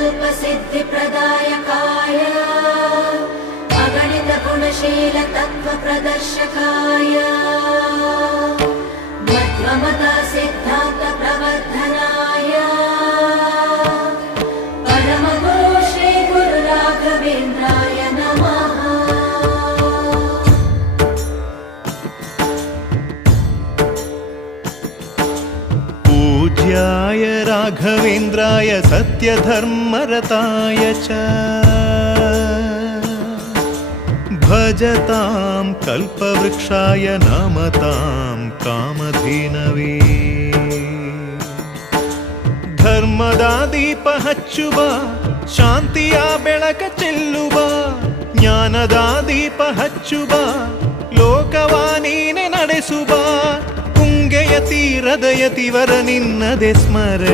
कल्पसिद्धिप्रदायकाय अगणितगुणशीलतत्त्वप्रदर्शकाय मध्वमता सिद्धान्तप्रवर्धनाय परमगुरु श्रीगुरुराघवेन्द्राय नमः। पूज्याय राघवेन्द्राय सत्यधर्मरताय च भजतां कल्पवृक्षाय नमतां कामधेनवे। ಧರ್ಮದ ದೀಪ ಹಚ್ಚುವ ಶಾಂತಿಯ ಬೆಳಕ ಚೆಲ್ಲುವ ಜ್ಞಾನದ ದೀಪ ಹಚ್ಚುವ ಲೋಕವ ನೀನೆ ನಡೆಸುವ ತುಂಗೆಯ ತೀರದ ಯತಿವರ ನಿನ್ನದೆ ಸ್ಮರಣೆ